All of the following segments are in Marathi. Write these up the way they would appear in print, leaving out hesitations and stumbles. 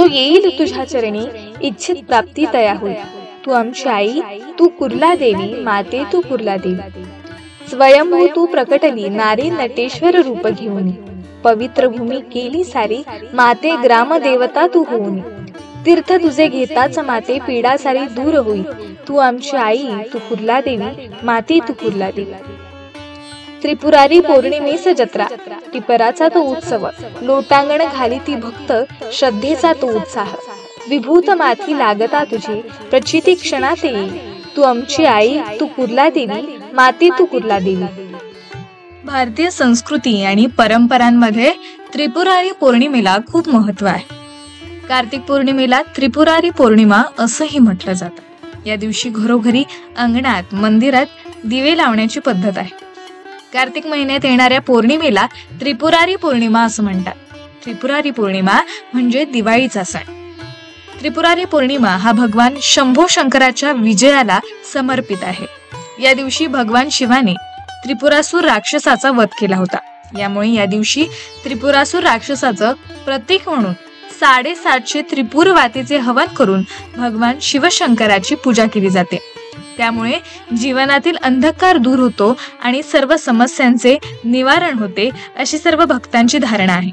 जो येईल तुझ्या चरणी इच्छित प्राप्ती तया होईल। तू आमची आई, तू कुर्ला देवी, माते तू कुर्ला देवी। स्वयंभू तू प्रकटली नारी नटेश्वर रूप घेऊन, पवित्र भूमी केली सारी माते ग्रामदेवता तू होऊन। तीर्थ तुझे घेताच माते पीडा सारी दूर होई, तू आमची आई, तू कुर्ला देवी, माते तू कुर्ला देवी। त्रिपुरारी पौर्णिमेस जत्रा, टिपराचा तो उत्सव, लोटांगण घाली ती भक्त, श्रद्धेचा तो उत्साह। विभूत माथी लागता तुझी प्रचिती क्षणात येई, तू आमची आई, तू कुर्ला देवी, माते तू कुर्ला देवी। भारतीय संस्कृती आणि परंपरांमध्ये त्रिपुरारी पौर्णिमेला खूप महत्त्व आहे। कार्तिक पौर्णिमेला त्रिपुरारी पौर्णिमा असंही म्हटलं जातं। या दिवशी घरोघरी, अंगणात, मंदिरात दिवे लावण्याची पद्धत आहे। कार्तिक महिन्यात येणाऱ्या पौर्णिमेला त्रिपुरारी पौर्णिमा असं म्हणतात। त्रिपुरारी पौर्णिमा म्हणजे दिवाळीचा सण। त्रिपुरारी पौर्णिमा हा भगवान शंभो शंकराच्या विजयाला समर्पित आहे। या दिवशी भगवान शिवाने त्रिपुरासूर राक्षसाचा वध केला होता। यामुळे या दिवशी त्रिपुरासूर राक्षसाचं प्रतीक म्हणून 750 त्रिपुर वातीचे हवन करून भगवान शिवशंकराची पूजा केली जाते। त्यामुळे जीवनातील अंधकार दूर होतो आणि सर्व समस्यांचे निवारण होते, अशी सर्व भक्तांची धारणा आहे।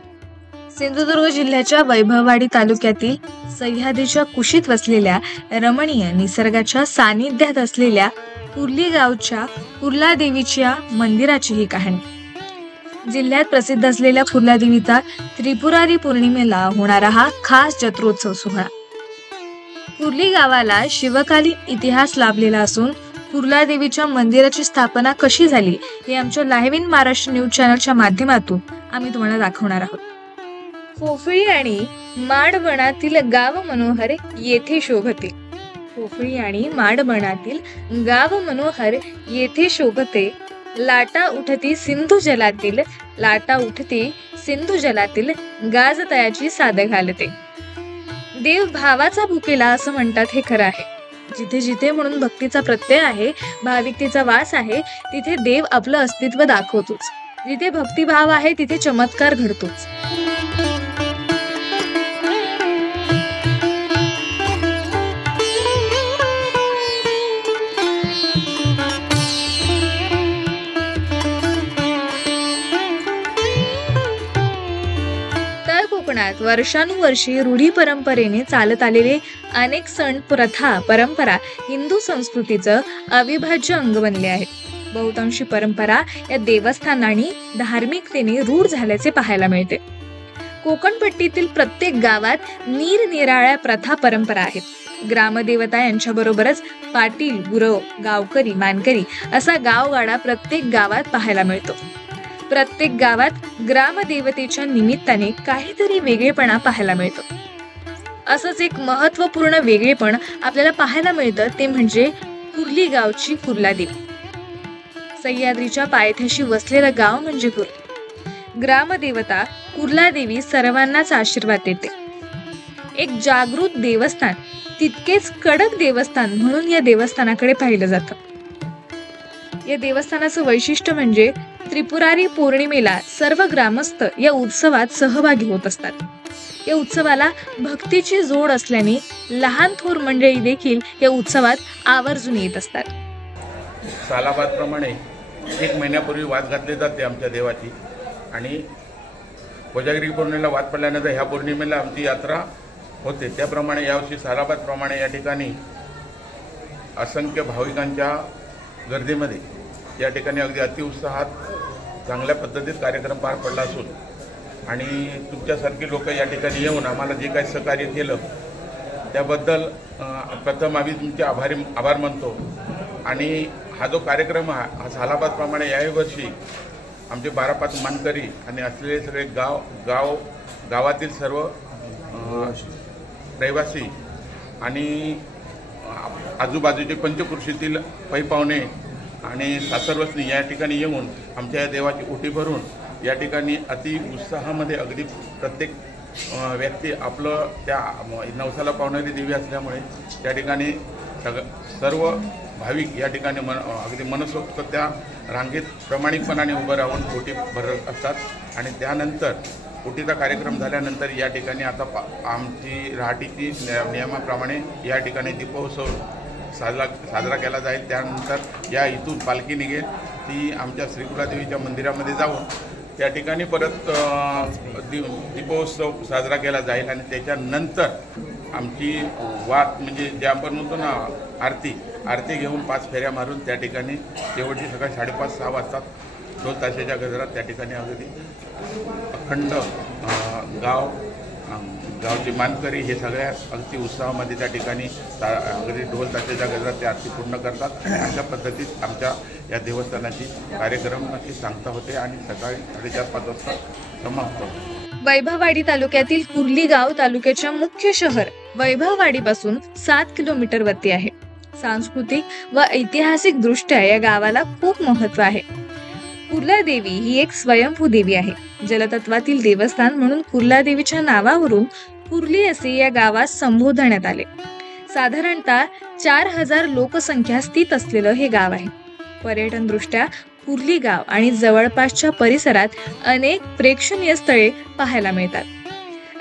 सिंधुदुर्ग जिल्ह्याच्या वैभववाडी तालुक्यातील सह्याद्रीच्या कुशीत वसलेल्या रमणीय निसर्गाच्या सानिध्यात असलेल्या कुर्ली गावच्या कुर्ला देवीच्या मंदिराची ही कहाणी। जिल्ह्यात प्रसिद्ध असलेल्या कुर्ला देवीचा त्रिपुरारी पौर्णिमेला होणारा हा खास जत्रोत्सव सोहळा। कुर्ली गावाला शिवकालीन इतिहास लाभलेला असून कुर्ला देवीच्या मंदिराची स्थापना कशी झाली हे आमच्या लाईव्ह इन महाराष्ट्र न्यूज चॅनलच्या माध्यमातून आम्ही तुम्हाला दाखवणार आहोत। पोफळी आणि माडवणातील गाव मनोहर येथे शोभते। पोफळी आणि माडवणातील गाव मनोहर येथे शोभते, लाटा उठती सिंधू जलातील, लाटा उठते सिंधू जलातील, गाजतयाची साद घालते। देव भावाचा भुकेला असं म्हणतात, हे खरं आहे। जिथे जिथे म्हणून भक्तीचा प्रत्यय आहे, भाविकतेचा वास आहे, तिथे देव आपलं अस्तित्व दाखवतोच। जिथे भक्तिभाव आहे तिथे चमत्कार घडतोच। कोकणात वर्षानुवर्षे रूढी परंपरेने चालत आलेले अनेक सण, प्रथा, परंपरा हिंदू संस्कृतीचं अविभाज्य अंग बनले आहेत। बहुतांशी परंपरा या देवस्थान आणि धार्मिकतेने रूढ झाल्याचे पाहायला मिळते। कोकणपट्टीतील प्रत्येक गावात निरनिराळ्या प्रथा, परंपरा आहेत। ग्रामदेवता यांच्याबरोबरच पाटील, गुरव, गावकरी, मानकरी असा गावगाडा प्रत्येक गावात पाहायला मिळतो। प्रत्येक गावात ग्रामदेवतेच्या निमित्ताने काहीतरी वेगळेपणा पाहायला मिळतो। असंच एक महत्त्वपूर्ण वेगळेपण आपल्याला पाहायला मिळतं, ते म्हणजे कुर्ली गावची कुर्ला देवी। सह्याद्रीच्या पायथ्याशी वसलेलं गाव म्हणजे कुर्ली। ग्रामदेवता कुर्ला देवी सर्वांनाच आशीर्वाद देते। एक जागृत देवस्थान, तितकेच कडक देवस्थान म्हणून या देवस्थानाकडे पाहिलं जातं। या देवस्थानाचं वैशिष्ट्य म्हणजे त्रिपुरारी पौर्णिमेला सर्व ग्रामस्थ या उत्सवात सहभागी होत असतात। या उत्सवाला भक्तीची जोड असल्याने लहान थोर मंडळी देखील या उत्सवात आवर्जून येत असतात। सालाबादप्रमाणे 1 महिन्यापूर्वी वाद घातले जाते आमच्या देवाची, आणि कोजागिरी पौर्णिमेला वाद पडल्यानंतर ह्या पौर्णिमेला आमची यात्रा होते। त्याप्रमाणे यावर्षी सालाबादप्रमाणे या ठिकाणी असंख्य भाविकांच्या गर्दीमध्ये या ठिकाणी अगदी अतिउत्साहात चांगल्या पद्धतीत कार्यक्रम पार पडला असून, आणि तुमच्यासारखी लोक या ठिकाणी येऊन आम्हाला जे काही सहकार्य केलं त्याबद्दल प्रथम आम्ही तुमचे आभार मानतो। आणि हा जो कार्यक्रम हा सालाबादप्रमाणे याही वर्षी आमचे 12-5 मानकरी आणि असलेले सगळे गावातील सर्व रहिवासी आणि आजूबाजूचे पंचकृषीतील पै पाहुणे आणि सासरवसनी या ठिकाणी येऊन आमच्या या देवाची ओटी भरून या ठिकाणी अति उत्साहामध्ये अगदी प्रत्येक व्यक्ती आपलं त्या नवसाला पावणारी देवी असल्यामुळे त्या ठिकाणी सर्व भाविक या ठिकाणी अगदी मनसोक्त त्या रांगेत प्रामाणिकपणाने उभं राहून ओटी भरत असतात। आणि त्यानंतर ओटीचा कार्यक्रम झाल्यानंतर या ठिकाणी आता आमची रहाटीची नियमाप्रमाणे या ठिकाणी दीपोत्सव साजरा केला जाईल। त्यानंतर या इथून पालखी निघेल, ती आमच्या श्रीकुलादेवीच्या मंदिरामध्ये जाऊन त्या ठिकाणी परत दीपोत्सव साजरा केला जाईल आणि त्याच्यानंतर आमची वाट म्हणजे जे आपण म्हणतो ना आरती घेऊन 5 फेऱ्या मारून त्या ठिकाणी शेवटची सकाळी 5:30-6 वाजता ढोल ताशाच्या गजरात त्या ठिकाणी अगदी अखंड गावचे मानकरी हे सगळ्या अगदी उत्साहामध्ये त्या ठिकाणी अगदी ढोल ताशाच्या गजरात ते आरती पूर्ण करतात आणि अशा पद्धतीत आमच्या या देवस्थानाची कार्यक्रमाची सांगता होते आणि सकाळी 4:30-5 वाजता समाप्त होते। वैभववाडी तालुक्यातील कुर्ली गाव तालुक्याच्या मुख्य शहर वैभववाडीपासून 7 किलोमीटरवरती आहे। सांस्कृतिक व ऐतिहासिक दृष्ट्या या गावाला खूप महत्त्व आहे। कुर्ला देवी ही एक स्वयंभू देवी आहे। जलतत्वातील देवस्थान म्हणून कुर्ला देवीच्या नावावरून कुर्ली असे या गावास संबोधण्यात आले। साधारणतः 4000 लोकसंख्या स्थित असलेलं हे गाव आहे। पर्यटन दृष्ट्या कुर्ली गाव आणि जवळपासच्या परिसरात अनेक प्रेक्षणीय स्थळे पाहायला मिळतात।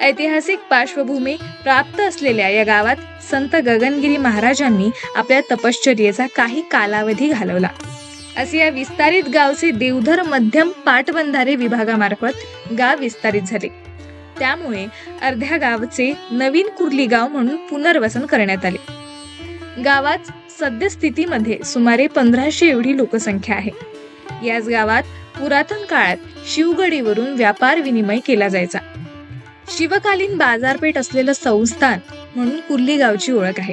ऐतिहासिक पार्श्वभूमी प्राप्त असलेल्या या गावात संत गगनगिरी महाराजांनी आपल्या तपश्चर्येचा काही कालावधी घालवला। असे या विस्तारित गावचे देवधर मध्यम पाटबंधारे विभागामार्फत गाव विस्तारित झाले। त्यामुळे अर्ध्या गावचे नवीन कुर्ली गाव म्हणून पुनर्वसन करण्यात आले। गावात सद्यस्थितीमध्ये सुमारे 1500 एवढी लोकसंख्या आहे। याच गावात पुरातन काळात शिवगडीवरून व्यापार विनिमय केला जायचा। शिवकालीन बाजारपेठ असलेलं संस्थान म्हणून कुर्ली गावची ओळख आहे।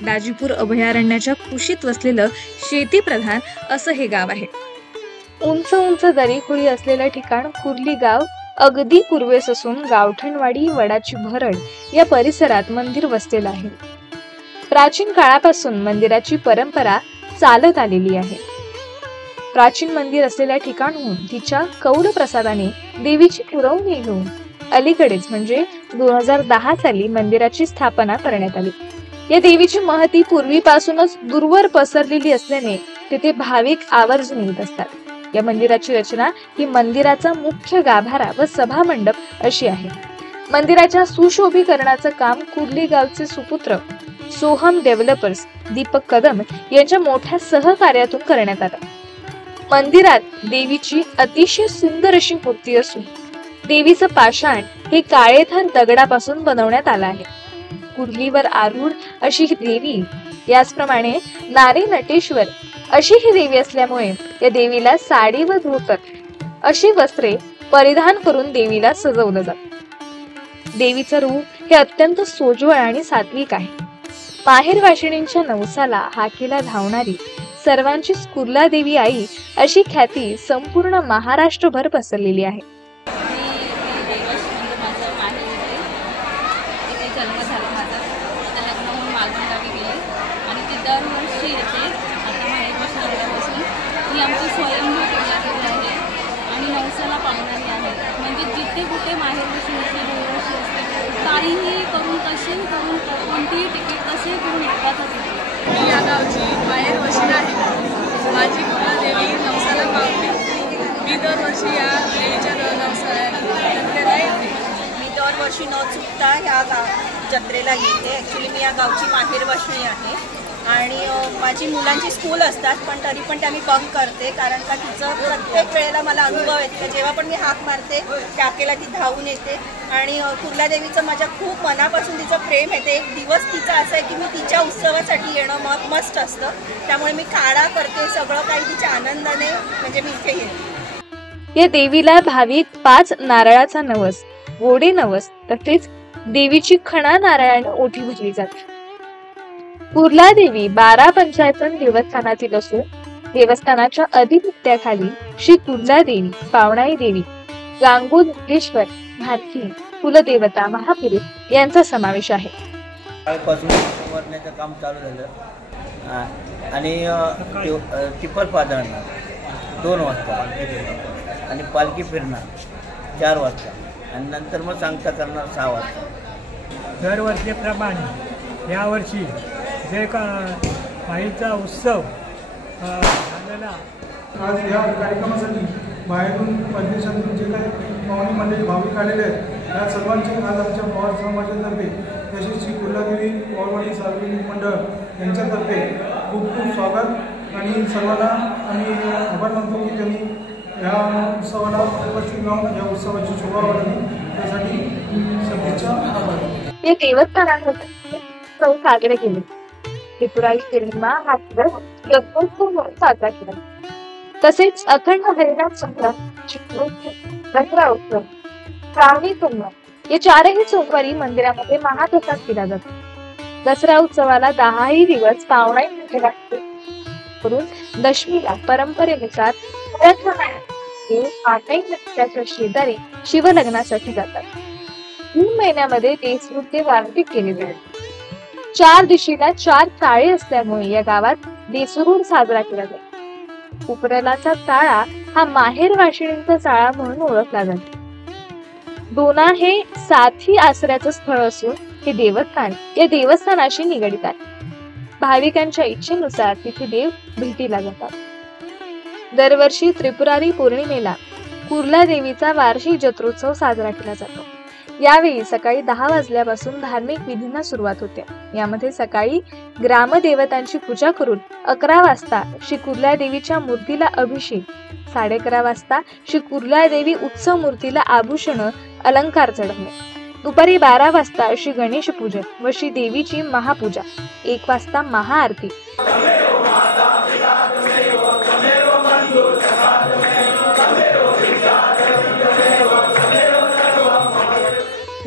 दाजीपूर अभयारण्याच्या कुशीत वसलेलं शेतीप्रधान असं हे गाव आहे। उंच उंच दरीखोळी असलेलं ठिकाण कुर्ली गाव अगदी पूर्वेस असून गावठणवाडी, वडाची भरड या परिसरात मंदिर वसलेलं आहे। प्राचीन काळापासून मंदिराची परंपरा चालत आलेली आहे। प्राचीन मंदिर असलेल्या ठिकाणहून तिच्या कौल प्रसादाने देवीची पुरवणी घेऊन अलीकडेच म्हणजे 2010 साली मंदिराची स्थापना करण्यात आली। या देवीची महती पूर्वीपासूनच दूरवर पसरलेली असल्याने तिथे भाविक आवर्जून येत असतात। या मंदिराची रचना ही मंदिराचा मुख्य गाभारा व सभा मंडप अशी आहे। मंदिराच्या सुशोभीकरणाचं काम कुर्ली गावचे सुपुत्र सोहम डेव्हलपर्स दीपक कदम यांच्या मोठ्या सहकार्यातून करण्यात आलं। मंदिरात देवीची अतिशय सुंदर अशी मूर्ती असून देवीचं पाषाण हे काळेथर दगडापासून बनवण्यात आलं आहे। कुर्लीवर आरूढ अशी ही देवी, याचप्रमाणे नारी नटेश्वर अशी ही देवी असल्यामुळे या देवीला साडी व धोतर अशी वस्त्रे परिधान करून देवीला सजवलं जातं। देवीचं रूप हे अत्यंत सोज्वळ आणि सात्विक आहे। माहेरवाशिणींच्या नवसाला हाकेला धावणारी सर्वांचीच कुर्ला देवी आई अशी ख्याती संपूर्ण महाराष्ट्रभर पसरलेली आहे। आमची स्वयंभू कोल्हापूर आहे आणि नवसाला पावणारी आहे। म्हणजे जिथे कुठे माहेरवाशिणीची देवळाशी असते, काहीही करून कसेही करून कोणतीही तिकीट कसेही करून येतात होते। मी या गावची माहेरवाशिणी आहे। माझी कुलदेवी नवसाला पावते। मी दरवर्षी या देवीच्या जत्रेला येते। मी दरवर्षी न चुकता या जत्रेला येते। ॲक्च्युली मी या गावची माहेरवाशिणी आहे आणि माझी मुलांची स्कूल असतात, पण तरी पण त्या मी बंक करते, कारण का तिचं प्रत्येक वेळेला मला अनुभव येते। जेव्हा पण मी हाक मारते त्याकेला ती धावून येते आणि कुर्ला देवीचं माझ्या खूप मनापासून तिचं प्रेम येते। एक दिवस तिचा असं आहे की मी तिच्या उत्सवासाठी येणं मस्ट असतं, त्यामुळे मी काढा करते, सगळं काही तिच्या आनंदाने म्हणजे मी इथे येते। या देवीला भाविक 5 नारळाचा नवस, गोडे नवस तसेच देवीची खणा नारळाने ओटी भरली जाते। कुर्ला देवी 12 पंचायतन देवस्थानातील असून देवस्थानाच्या अधिपत्याखाली श्री कुर्ला देवी, पावणाई देवी, गांगोलीश्वर, भारती, कुलदेवता, महापुरुष यांचा समावेश आहे। कालपासून संवर्धनाचं काम चालू झालं आणि टिपल पाजळणार 2 वाजता आणि पालखी फिरणार 4 वाजता आणि नंतर मग सांगता करणार 6 वाजता। दरवर्षीप्रमाणे यावर्षी जे का माईचा उत्सव झालेला, आज या कार्यक्रमासाठी बाहेरून परदेशातून जे काही पाहुणे मंडळी भाविक आलेले आहेत या सर्वांचे आज आमच्या पवार समाजातर्फे तसेच श्री कुर्लादेवी पवारवाडी सार्वजनिक मंडळ यांच्यातर्फे खूप खूप स्वागत आणि सर्वांना आम्ही आभार मानतो की त्यांनी या उत्सवाला उपस्थित राहून या उत्सवाची शोभा वाढवली त्यासाठी सगळ्यांचा आभार. या देवस्थानामध्ये उत्सव साजरे केले. त्रिपुरारी पौर्णिमा हा दिवस जगभर म्हणून साजरा केला. तसेच अखंड हरिनाम संग्राम, दसरा उत्सव, श्रावणी सोमवार या चारही सोमवारी मंदिरामध्ये महाप्रसाद केला जातो. दसरा उत्सवाला 10ही दिवस पावणाई करून दशमीला परंपरेनुसार नक्षत्राच्या शेजारी शिवलग्नासाठी जातात. जून महिन्यामध्ये देशवृत्ती वार्षिक केले जाते. 4 दिशेला 4 चाळे असल्यामुळे या गावात देसुरूड साजरा केला जातो. उपरलाचा चाळा हा माहेर वाशिणींचा चाळा म्हणून ओळखला जातो. दोना हे साथी आसऱ्याचं स्थळ असून हे देवस्थान या देवस्थानाशी निगडित आहे. भाविकांच्या इच्छेनुसार तिथे देव भेटीला जातात. दरवर्षी त्रिपुरारी पौर्णिमेला कुर्ला देवीचा वार्षिक जत्रोत्सव साजरा केला जातो. यावेळी सकाळी 10 वाजल्यापासून धार्मिक विधींना सुरुवात होते. यामध्ये सकाळी ग्रामदेवतांची पूजा करून 11 वाजता श्री कुर्ला देवीच्या मूर्तीला अभिषेक, 11:30 वाजता श्री कुर्ला देवी उत्सव मूर्तीला आभूषण अलंकार चढवणे, दुपारी 12 वाजता श्री गणेश पूजन व श्री देवीची महापूजा, 1 वाजता महाआरती,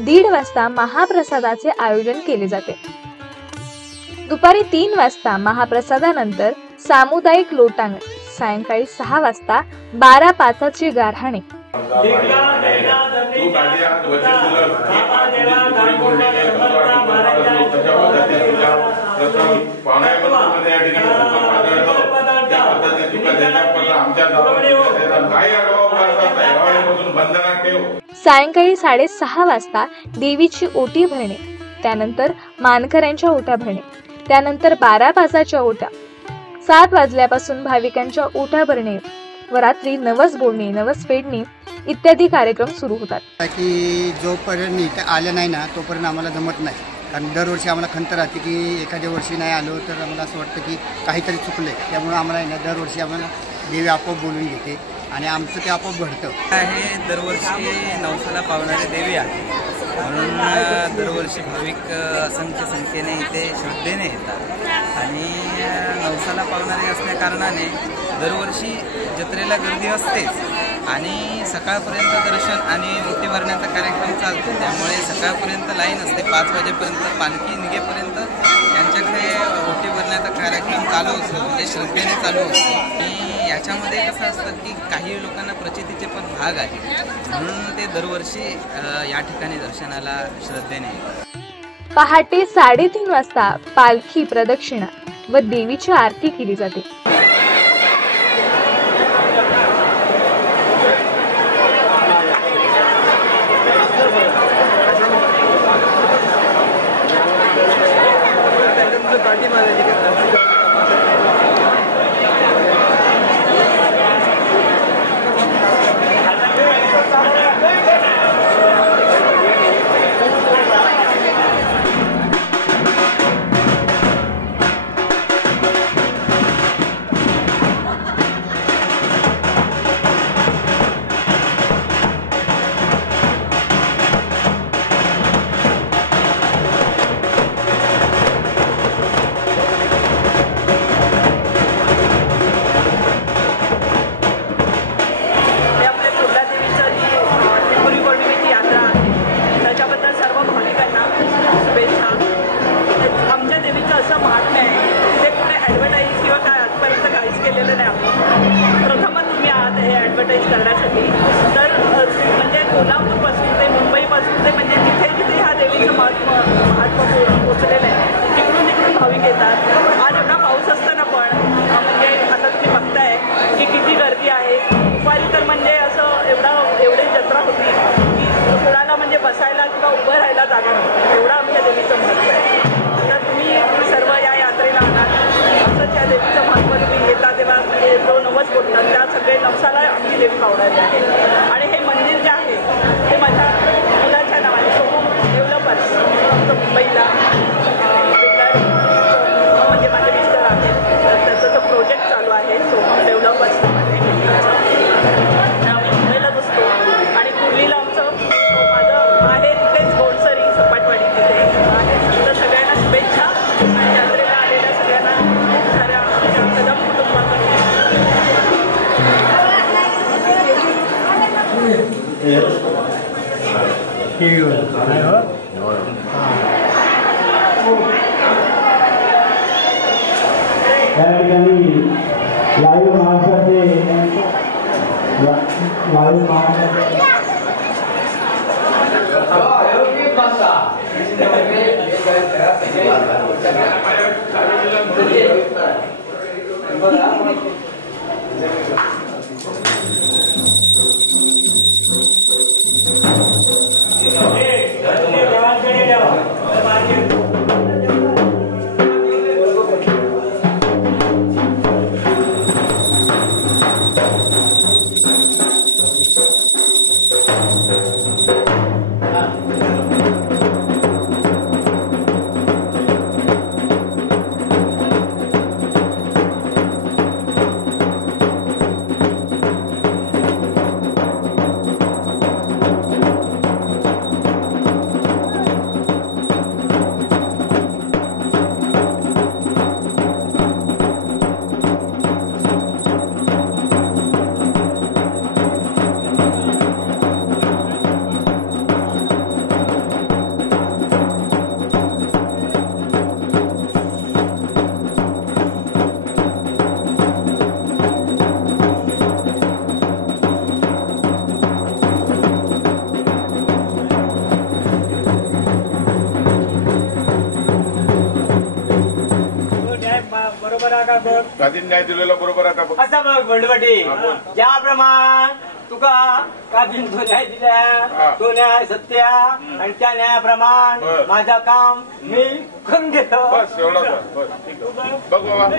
1:30 वाजता महाप्रसादाचे आयोजन केले जाते. दुपारी 3 वाजता महाप्रसादानंतर सामुदायिक लोटांगण, सायंकाळी 6 वाजता 12:05ची गारहाणे, सायंकाळी 6:30 वाजता देवीची ओटी भरणे, त्यानंतर मानकऱ्यांच्या ओट्या भरणे, त्यानंतर 12:05च्या ओट्या, 7 वाजल्यापासून भाविकांच्या ओट्या भरणे व रात्री नवस बोलणे, नवस फेडणे इत्यादी कार्यक्रम सुरू होतात. की जोपर्यंत इथं आलं नाही ना तोपर्यंत आम्हाला जमत नाही. कारण दरवर्षी आम्हाला खंत राहते की एखाद्या वर्षी नाही आलो तर आम्हाला असं वाटतं की काहीतरी चुकलं आहे. त्यामुळे आम्हाला दरवर्षी आम्हाला देवी आपोआप बोलून घेते आणि आमचं ते आपोआप घडतं. हे दरवर्षी नवसाला पावणारी देवी आहे म्हणून दरवर्षी भाविक असंख्य संख्येने इथे श्रद्धेने येतात आणि नवसाला पावणारी असल्या कारणाने दरवर्षी जत्रेला गर्दी असतेच आणि सकाळपर्यंत दर्शन आणि ओटी भरण्याचा कार्यक्रम चालतो. त्यामुळे सकाळपर्यंत लाईन असते. 5 वाजेपर्यंत पालखी निघेपर्यंत त्यांच्याकडे ओटी भरण्याचा कार्यक्रम चालू असतो, म्हणजे श्रद्धेने चालू असतो. आणि याच्यामध्ये कसं असतं की काही लोकांना प्रचितीचे पण भाग आहे म्हणून ते दरवर्षी या ठिकाणी दर्शनाला श्रद्धेने येतात. पहाटे 3:30 वाजता पालखी प्रदक्षिणा व देवीची आरती केली जाते. टीव्हीवर काय हो त्या ठिकाणी लाईव्ह महाराष्ट्राचे गादीन न्याय दिलेला बरोबर आहे का बघ. असा बघ बंडवटी ज्याप्रमाणे तुका गादीन तो न्याय दिल्या तो न्याय सत्य आणि त्या न्यायाप्रमाणे माझं काम मी करून घेतो. बस एवढं बस ठीक आहे बघ बाबा.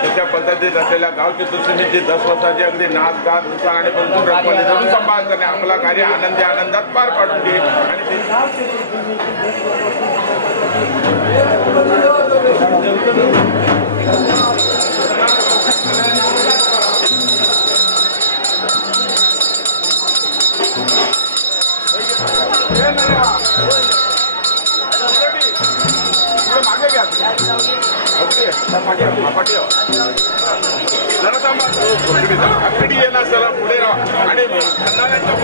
त्याच्या पद्धतीत असलेल्या गावची सुसुनीची 10 वर्षाची अगदी नाच गात उत्साह आणि भरपूर रंगवली जाऊन सांभाळ करणे आपला कार्य आनंदी आनंदात पार पाडून घे मागे घ्या ओके जरा थांबा, आकडे येणार, चला पुढे राहा आणि खंडाळ्यांच्या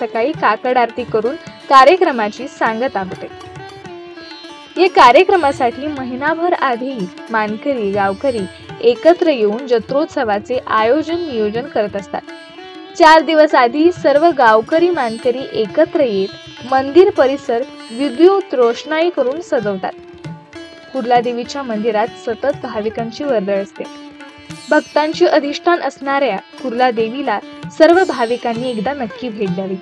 सकाळी काकड आरती करून कार्यक्रमाची सांगता होते। या कार्यक्रमासाठी महिनाभर आधी मानकरी गावकरी एकत्र येऊन जत्रोत्सवाचे आयोजन नियोजन करत असतात। 4 दिवस आधी सर्व गावकरी मानकरी एकत्र येत मंदिर परिसर विद्युत रोषणाई करून सजवतात। कुर्ला देवीच्या मंदिरात सतत भाविकांची वर्दळ असते। भक्तांची अधिष्ठान असणाऱ्या कुर्ला देवीला सर्व भाविकांनी एकदा नक्की भेट द्यावी।